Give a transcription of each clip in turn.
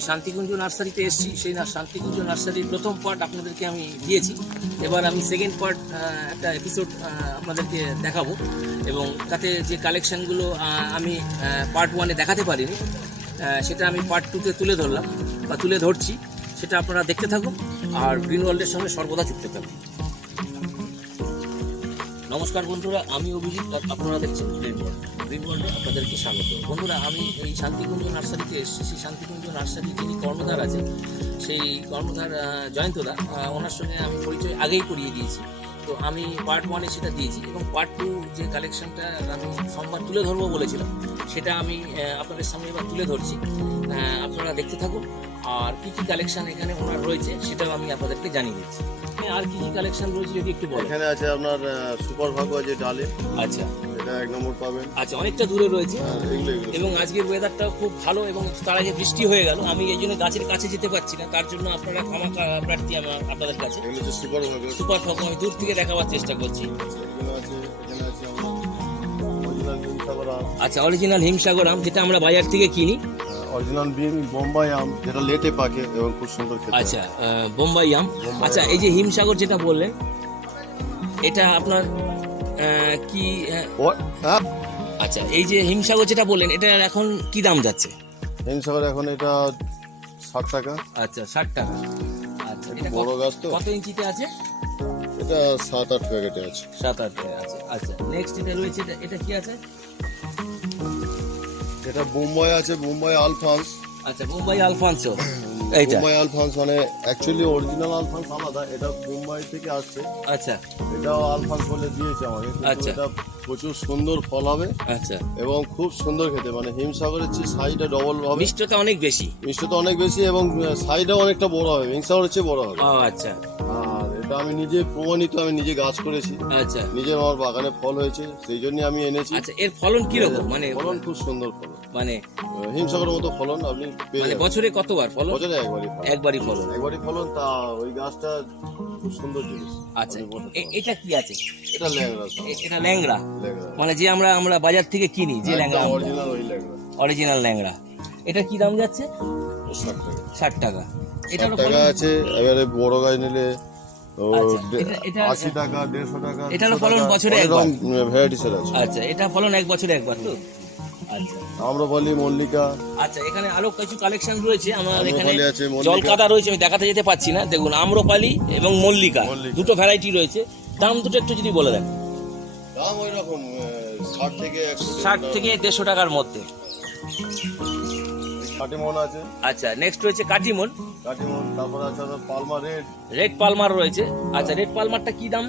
আমি শান্তিকুঞ্জ নার্সারিতে এসেছি। সেই শান্তিকুঞ্জ নার্সারির প্রথম পার্ট আপনাদেরকে আমি দিয়েছি। এবার আমি সেকেন্ড পার্ট একটা এপিসোড আপনাদেরকে দেখাবো, এবং তাতে যে কালেকশানগুলো আমি পার্ট 1-এ দেখাতে পারিনি সেটা আমি পার্ট 2-তে তুলে ধরলাম বা তুলে ধরছি। সেটা আপনারা দেখতে থাকুন আর গ্রিন ওয়ার্ল্ডের সঙ্গে সর্বদা যুক্ত থাকুন। নমস্কার বন্ধুরা, আমি অভিজিৎ আর আপনারা দেখছেন গ্রিন ওয়ার্ল্ড। গ্রিন ওয়ার্ল্ডে আপনাদেরকে স্বাগত। বন্ধুরা, আমি এই শান্তিকুঞ্জ নার্সারিতে এসেছি। সেই শান্তিকুঞ্জ নার্সারির যিনি কর্ণধার আছেন, সেই কর্ণধার জয়ন্তদা, ওনার সঙ্গে আমি পরিচয় আগেই করিয়ে দিয়েছি। তো আমি পার্ট 1-এ সেটা দিয়েছি, এবং পার্ট 2 যে কালেকশনটা আমি সোমবার তুলে ধরবো বলেছিলাম, সেটা আমি আপনাদের সামনে এবার তুলে ধরছি। আপনারা দেখতে থাকুন। আর কী কী কালেকশন এখানে ওনার রয়েছে সেটাও আমি আপনাদেরকে জানিয়ে দিচ্ছি। আর কি কি কালেকশন রয়েছে যদি একটু বলেন। এখানে আছে আপনার সুপার ভাগো যে ডালে, আচ্ছা এটা 1 নম্বর পাবেন। আচ্ছা, অনেকটা দূরে রয়েছে, এগুলো এবং আজকের ওয়েদারটাও খুব ভালো, এবং তার আগে বৃষ্টি হয়ে গেল। আমি এই জন্য গাছের কাছে যেতে পারছি না, তার জন্য আপনারা ক্ষমা প্রার্থী আমার আপনাদের কাছে। এগুলো হচ্ছে সুপার ভাগো। সুপার ভাগো আমি দূর থেকে দেখাবার চেষ্টা করছি। এগুলো আছে, এখানে আছে অরিজিনাল হিমসাগর আম। আচ্ছা, অরিজিনাল হিমসাগর আম, যেটা আমরা বাজার থেকে কিনি। অরিজিনাল বোম্বাই আম, যেটা লেটে পাকে এবং খুব সুন্দর খেতে। আচ্ছা, বোম্বাই আম। আচ্ছা, এই যে হিমসাগর যেটা বললেন, এটা আপনার কি? আচ্ছা, এই যে হিমসাগর যেটা বললেন, এটা এখন কি দাম যাচ্ছে? হিমসাগর এখন এটা 60 টাকা। আচ্ছা, 60 টাকা। আচ্ছা, এটা বড় গাছ তো। কত ইঞ্চিতে আছে? এটা 7-8 প্যাকেটে আছে। 7-8 আছে। আচ্ছা, নেক্সট এটা রয়েছে, এটা কি আছে? এটা বোম্বাই আছে, বোম্বাই আলফান্স। আচ্ছা, বোম্বাই আলফান্সো। এইটা বোম্বাই আলফান্স মানে অ্যাকচুয়ালি অরিজিনাল আলফান্স আলাদা, এটা বোম্বাই থেকে আসছে। আচ্ছা, এটাও আলফান্স বলে দিয়েছে আমাকে, কিন্তু আচ্ছা। এটা প্রচুর সুন্দর ফল হবে। আচ্ছা, এবং খুব সুন্দর খেতে, মানে হিমসাগরের চেয়ে সাইজটা ডবল হবে, মিষ্টতা অনেক বেশি। মিষ্টতা অনেক বেশি, এবং সাইজটাও অনেকটা বড় হবে, হিমসাগরের চেয়ে বড় হবে। ও আচ্ছা। আর এটা আমি নিজে প্রমাণিত, আমি নিজে গাছ করেছি, আচ্ছা, নিজের আমার বাগানে ফল হয়েছে, সেই জন্য আমি এনেছি। আচ্ছা, এর ফলন কি রকম? মানে ফলন খুব সুন্দর ফলন, মানে হিমসাগরের মতো ফলন আপনি পেয়ে মানে যাবেন। বছরে কতবার ফলন? বছরে একবারই ফলন। একবারই ফলন। তা ওই গাছটা খুব সুন্দর জিনিস। আচ্ছা, এটা কি আছে? এটা ল্যাংড়া। এটা ল্যাংড়া, ল্যাংড়া মানে যে আমরা বাজার থেকে কিনি যে ল্যাংড়া, অরিজিনাল ওই ল্যাংড়া। অরিজিনাল ল্যাংড়া। এটা কি দাম যাচ্ছে? 60 টাকা। 60 টাকা। 60 টাকা আছে। এবারে বড় গাছ নিলে আচ্ছা, এটা 80 টাকা, 150 টাকা। এটারও ফলন বছরে একবার। ভ্যারাইটিসের আছে। আচ্ছা, এটা ফলন এক বছরে একবার তো? আচ্ছা, আমরা বলি মল্লিকা। আচ্ছা, এখানে আরো কিছু কালেকশন রয়েছে আমার এখানে। আম্রপালি আছে, মল্লিকা। জলকাদা রয়েছে, আমি দেখাতে যেতে পারছি না। দেখুন, আম্রপালি এবং মল্লিকা দুটো ভ্যারাইটি রয়েছে। দাম দুটো একটু যদি বলে দেন। দাম ওই রকম 60 থেকে 60 থেকে 150 টাকার মধ্যে। কাটিমন আছে। আচ্ছা, নেক্সট রয়েছে কাটিমন। কাটিমন, তারপর আছে পালমার রেড। রেড পালমার রয়েছে। আচ্ছা, রেড পালমারটা কি দাম?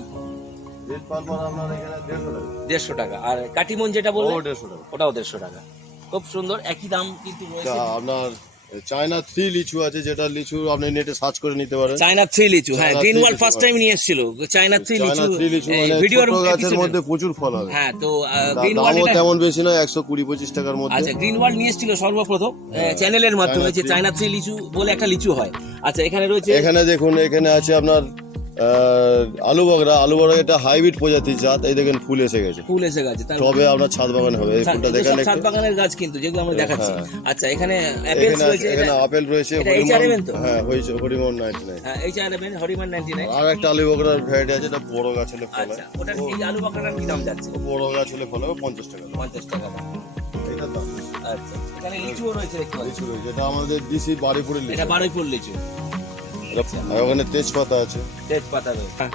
রেড পালমার আপনার এখানে 150 টাকা। 150 টাকা। আর কাটিমন যেটা বললেন, 150 টাকা। ওটাও 150 টাকা। খুব সুন্দর, একই দাম কিন্তু রয়েছে। আপনার চায়না 3 লিচু আছে, যেটা লিচু আপনি নেটে সার্চ করে নিতে পারেন। চায়না 3 লিচু, হ্যাঁ, গ্রিন ওয়ার্ল্ড ফার্স্ট টাইম নিয়ে এসেছিল চায়না 3 লিচু। ভিডিওর গাছের মধ্যে প্রচুর ফল হবে। হ্যাঁ, তো গ্রিন ওয়ার্ল্ড দামও তেমন বেশি নয়, 120-25 টাকার মধ্যে। আচ্ছা, গ্রিন ওয়ার্ল্ড নিয়ে এসেছিল সর্বপ্রথম চ্যানেলের মাধ্যমে, যে চায়না 3 লিচু বলে একটা লিচু হয়। আচ্ছা, এখানে রয়েছে, এখানে দেখুন, এখানে আছে আপনার আলু বগরা। আলু বগরা এটা হাইব্রিড প্রজাতির জাত। এই দেখেন ফুল এসে গেছে, ফুল এসে গেছে। তবে আপনার ছাদ বাগান হবে। এই ফুলটা দেখেন, ছাদ বাগানের গাছ কিন্তু যেগুলো আমরা দেখাচ্ছি। আচ্ছা, এখানে অ্যাপেল রয়েছে। এখানে আপেল রয়েছে, HRM তো? হ্যাঁ, হয়েছে হরিমন 99। হ্যাঁ, HRM হরিমান 99। আর একটা আলু বগরার ভ্যারাইটি আছে, এটা বড় গাছ হলে ফল হয়। আচ্ছা, ওটার এই আলু বাগানটার কি দাম যাচ্ছে? বড় গাছ হলে ফল হবে 50 টাকা। 50 টাকা দাম। এটার দাম। আচ্ছা, এখানে লিচুও রয়েছে দেখতে পাচ্ছি। লিচু রয়েছে, এটা আমাদের দিশি বাড়িপুরের লিচু। এটা বারুইপুর লিচু। আর ওখানে তেজপাতা আছে। তেজপাতা রয়েছে।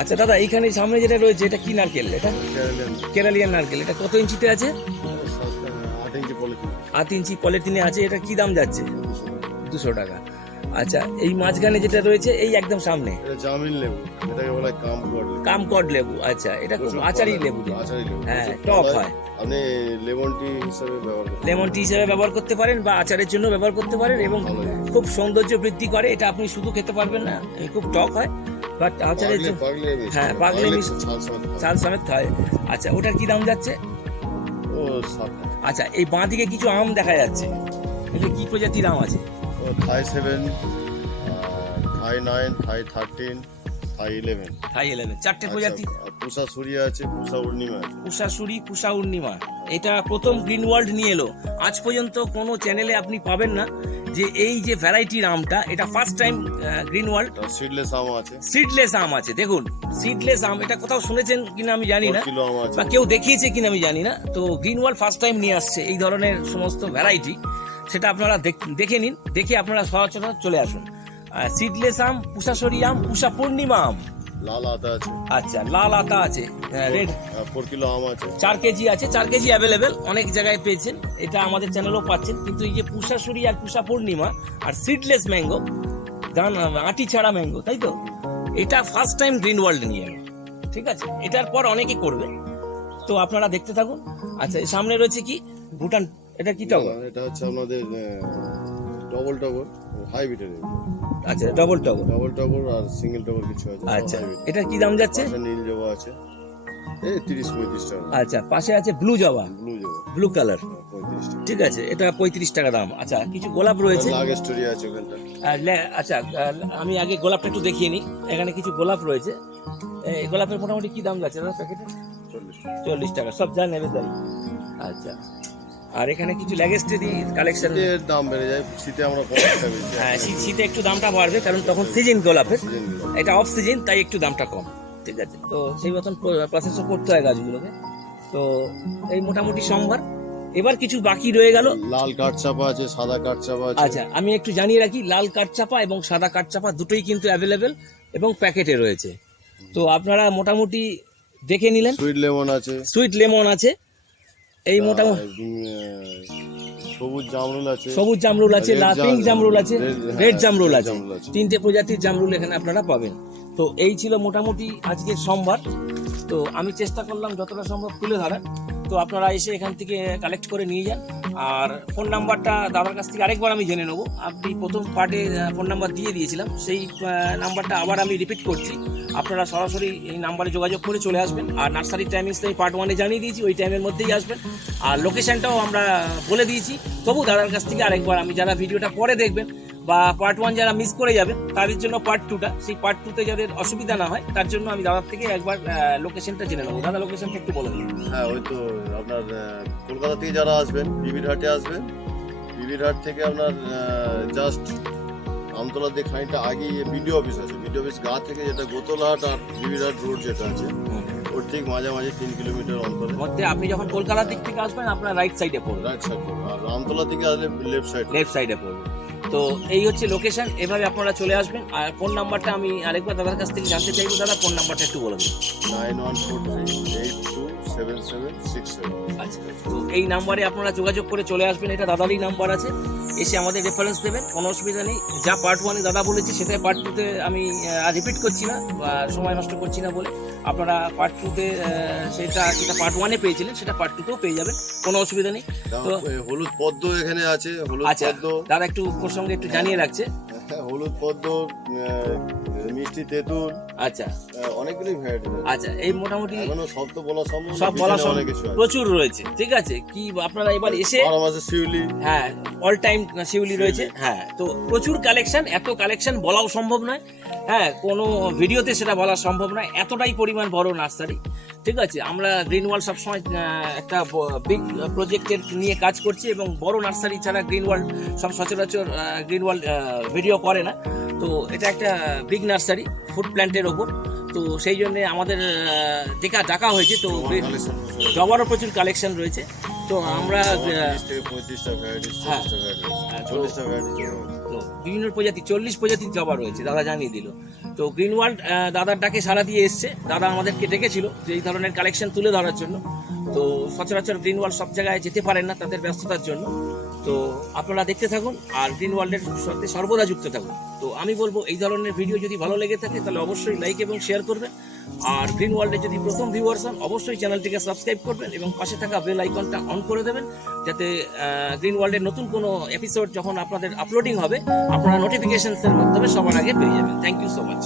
আচ্ছা দাদা, এইখানে সামনে যেটা রয়েছে, এটা কি নারকেল? এটা কেরালিয়ান নারকেল। এটা কত ইঞ্চিতে আছে? 8 ইঞ্চি পলিথিন। 8 ইঞ্চি পলিথিনে আছে। এটা কি দাম যাচ্ছে? 200 টাকা। আচ্ছা, এই মাঝখানে যেটা রয়েছে, এই একদম সামনে, এটা জামিন লেবু, এটাকে বলা হয় কামকড লেবু। আচ্ছা, এটা খুব আচারি লেবু। হ্যাঁ, টক হয়। আপনি লেমন টি হিসেবে ব্যবহার করতে লেমন টি হিসেবে ব্যবহার করতে পারেন, বা আচারের জন্য ব্যবহার করতে পারেন, এবং খুব সৌন্দর্য বৃদ্ধি করে। এটা আপনি শুধু খেতে পারবেন না, খুব টক হয়, বাট আচারের জন্য, হ্যাঁ, পাগলে চাল সমেত খায়। আচ্ছা, ওটার কি দাম যাচ্ছে? ও 60 টাকা। আচ্ছা, এই বাঁ দিকে কিছু আম দেখা যাচ্ছে, এগুলো কি প্রজাতির আম আছে? ও থাই 7, থাই 9, থাই 13, থাই 11। থাই 11, 4টে প্রজাতি। পুষা সুরিয়া আছে, পুষা উর্ণিমা আছে। পুষা সুরি, পুষা উর্ণিমা। এটা প্রথম গ্রিন ওয়ার্ল্ড নিয়ে এলো। আজ পর্যন্ত কোনো চ্যানেলে আপনি পাবেন না যে এই যে ভ্যারাইটির আমটা, এটা first time green world. Seedless আম আছে, সিডলেস আম আছে, দেখুন সিডলেস আম, এটা কোথাও শুনেছেন কিনা আমি জানি না, 4 কিলো আম আছে। বা কেউ দেখিয়েছে কিনা আমি জানি না। তো গ্রিন ওয়ার্ল্ড ফার্স্ট টাইম নিয়ে আসছে এই ধরনের সমস্ত ভ্যারাইটি, সেটা আপনারা দেখে নিন, দেখে আপনারা সরাসরি চলে আসুন। সিডলেস আম, পুষাশরী আম, পুষা পূর্ণিমা আম, লাল আতা আছে, আচ্ছা লাল আতা আছে, রেড 4 কিলো আম আছে, 4 কেজি আছে, 4 কেজি অ্যাভেলেবেল, অনেক জায়গায় পেয়েছেন, এটা আমাদের চ্যানেলেও পাচ্ছেন। কিন্তু এই যে পুষাশরী আর পুষা পূর্ণিমা আর সিডলেস ম্যাঙ্গো, আটি ছাড়া ম্যাঙ্গো, তাই তো, এটা ফার্স্ট টাইম গ্রিন ওয়ার্ল্ড নিয়ে এলো, ঠিক আছে। এটার পর অনেকে করবে, তো আপনারা দেখতে থাকুন। আচ্ছা, সামনে রয়েছে কি ভুটান, এটা কি টগর? এটা হচ্ছে আমাদের ডবল টগর, হাইব্রিডের। আচ্ছা, ডবল টগর আর সিঙ্গেল টগর কিছু আছে। আচ্ছা, এটার কি দাম যাচ্ছে? নীল জবা আছে, এই 30-35 টাকা। আচ্ছা, পাশে আছে ব্লু জবা, ব্লু কালার, 35 টাকা, ঠিক আছে, এটা 35 টাকা দাম। আচ্ছা, কিছু গোলাপ রয়েছে, লাগে স্টোরি আছে ওখানটা। আচ্ছা, আমি আগে গোলাপটা একটু দেখিয়ে নিই। এখানে কিছু গোলাপ রয়েছে, এই গোলাপের মোটামুটি কি দাম যাচ্ছে দাদা প্যাকেটে? 40 টাকা, সব যা নেবে তাই। আচ্ছা, আর এখানে কিছু ল্যাগেস্টেরি কালেকশন, এর দাম বেড়ে যায় শীতে, আমরা 50 টাকা বেশি। হ্যাঁ, শীতে একটু দামটা বাড়বে, কারণ তখন সিজন গোলাপের, এটা অফ সিজন, তাই একটু দামটা কম, ঠিক আছে। তো সেই মতন প্রসেসও করতে হয় গাছগুলোকে। তো এই মোটামুটি সম্ভার। এবার কিছু বাকি রয়ে গেল, লাল কাঠচাপা আছে, সাদা কাঠচাপা আছে। আচ্ছা, আমি একটু জানিয়ে রাখি, লাল কাঠচাপা এবং সাদা কাঠচাপা দুটোই কিন্তু অ্যাভেলেবেল এবং প্যাকেটে রয়েছে। তো আপনারা মোটামুটি দেখে নিলেন। সুইট লেমন আছে, সুইট লেমন আছে, এই মোটামুটি সবুজ জামরুল আছে, সবুজ জামরুল আছে, পিঙ্ক জামরুল আছে, রেড জামরুল আছে, জামরুল আছে। 3টে প্রজাতির জামরুল এখানে আপনারা পাবেন। তো এই ছিল মোটামুটি আজকের সম্ভার। তো আমি চেষ্টা করলাম যতটা সম্ভব তুলে ধরার। তো আপনারা এসে এখান থেকে কালেক্ট করে নিয়ে যান। আর ফোন নাম্বারটা দাদার কাছ থেকে আরেকবার আমি জেনে নেবো। আপনি প্রথম পার্টে ফোন নাম্বার দিয়ে দিয়েছিলাম, সেই নাম্বারটা আবার আমি রিপিট করছি। আপনারা সরাসরি এই নাম্বারে যোগাযোগ করে চলে আসবেন। আর নার্সারির টাইমিংসটা আমি পার্ট 1-এ জানিয়ে দিয়েছি, ওই টাইমের মধ্যেই আসবেন। আর লোকেশনটাও আমরা বলে দিয়েছি। তবু দাদার কাছ থেকে আরেকবার, আমি যারা ভিডিওটা পরে দেখবেন বা পার্ট 1 যারা মিস করে যাবেন, তাদের জন্য পার্ট 2টা, সেই পার্ট 2তে যাদের অসুবিধা না হয় তার জন্য আমি দাদার থেকে একবার লোকেশনটা জেনে নেবো। দাদা, লোকেশনটা একটু বলে দিন। হ্যাঁ, ওই তো আপনার কলকাতা থেকে যারা আসবেন, বিবির হাটে আসবেন। বিবির হাট থেকে আপনার জাস্ট আমতলা দিয়ে খানিকটা আগে বিডিও অফিস আছে, বিডিও অফিস গা থেকে, যেটা গোতলাহাট আর বিবির হাট রোড যেটা আছে, ওর ঠিক মাঝামাঝি 3 কিলোমিটার অন্তরে মধ্যে। আপনি যখন কলকাতার দিক থেকে আসবেন, আপনার রাইট সাইডে পড়বে, রাইট সাইড পড়বে, আর আমতলা থেকে আসলে লেফট সাইডে পড়বে। তো এই হচ্ছে লোকেশন, এভাবে আপনারা চলে আসবেন। আর ফোন নাম্বারটা আমি আরেকবার দাদার কাছ থেকে জানতে চাইবো। দাদা, ফোন নাম্বারটা একটু বলে দিন। 9143827767। আচ্ছা, তো এই নাম্বারে আপনারা যোগাযোগ করে চলে আসবেন। এটা দাদারই নাম্বার আছে, এসে আমাদের রেফারেন্স দেবেন, কোনো অসুবিধা নেই। যা পার্ট 1-এ দাদা বলেছি সেটাই পার্ট 2-তে আমি রিপিট করছি না, সময় নষ্ট করছি না বলে। আপনারা পার্ট 2-তে যেটা পার্ট 1-এ পেয়েছিলেন সেটা পার্ট 2-তেও পেয়ে যাবেন, কোনো অসুবিধা নেই। তো হলুদ পদ্ম এখানে আছে, হলুদ পদ্ম দাদা একটু প্রসঙ্গে একটু জানিয়ে রাখছে। হলুদ পদ্ম, মিষ্টি তেঁতুল, আচ্ছা, অনেকগুলি ভ্যারাইটি। আচ্ছা, এই মোটামুটি সব তো বলা সম্ভব, সব বলা সম্ভব, প্রচুর রয়েছে, ঠিক আছে। কি আপনারা এবার এসে, শিউলি, হ্যাঁ, অল টাইম শিউলি রয়েছে, হ্যাঁ। তো প্রচুর কালেকশন, এত কালেকশন বলাও সম্ভব নয়, হ্যাঁ, কোনো ভিডিওতে সেটা বলা সম্ভব নয়, এতটাই পরিমাণ বড় নার্সারি, ঠিক আছে। আমরা গ্রিন ওয়ার্ল্ড সবসময় একটা বিগ প্রজেক্টের নিয়ে কাজ করছি, এবং বড় নার্সারি ছাড়া গ্রিন ওয়ার্ল্ড সব সচরাচর গ্রিন ওয়ার্ল্ড ভিডিও করে না। তো এটা একটা বিগ নার্সারি ফুড প্ল্যান্টের ওপর, তো সেই জন্য আমাদের ডাকা হয়েছে। তো জবারও প্রচুর কালেকশন রয়েছে। তো আমরা বিভিন্ন প্রজাতি, 40 প্রজাতির জবা রয়েছে, দাদা জানিয়ে দিল। তো গ্রিন ওয়ার্ল্ড দাদার ডাকে সাড়া দিয়ে এসছে। দাদা আমাদেরকে ডেকেছিল যে এই ধরনের কালেকশন তুলে ধরার জন্য। তো সচরাচর গ্রিন ওয়ার্ল্ড সব জায়গায় যেতে পারেন না তাদের ব্যস্ততার জন্য। তো আপনারা দেখতে থাকুন আর গ্রিন ওয়ার্ল্ডের সাথে সর্বদা যুক্ত থাকুন। তো আমি বলবো, এই ধরনের ভিডিও যদি ভালো লেগে থাকে তাহলে অবশ্যই লাইক এবং শেয়ার করবেন। আর গ্রিন ওয়ার্ল্ডের যদি প্রথম ভিউয়ার্স হন, অবশ্যই চ্যানেলটিকে সাবস্ক্রাইব করবেন এবং পাশে থাকা বেল আইকনটা অন করে দেবেন, যাতে গ্রিন ওয়ার্ল্ডের নতুন কোনো এপিসোড যখন আপনাদের আপলোডিং হবে, আপনারা নোটিফিকেশনসের মাধ্যমে সবার আগে পেয়ে যাবেন। Thank you so much.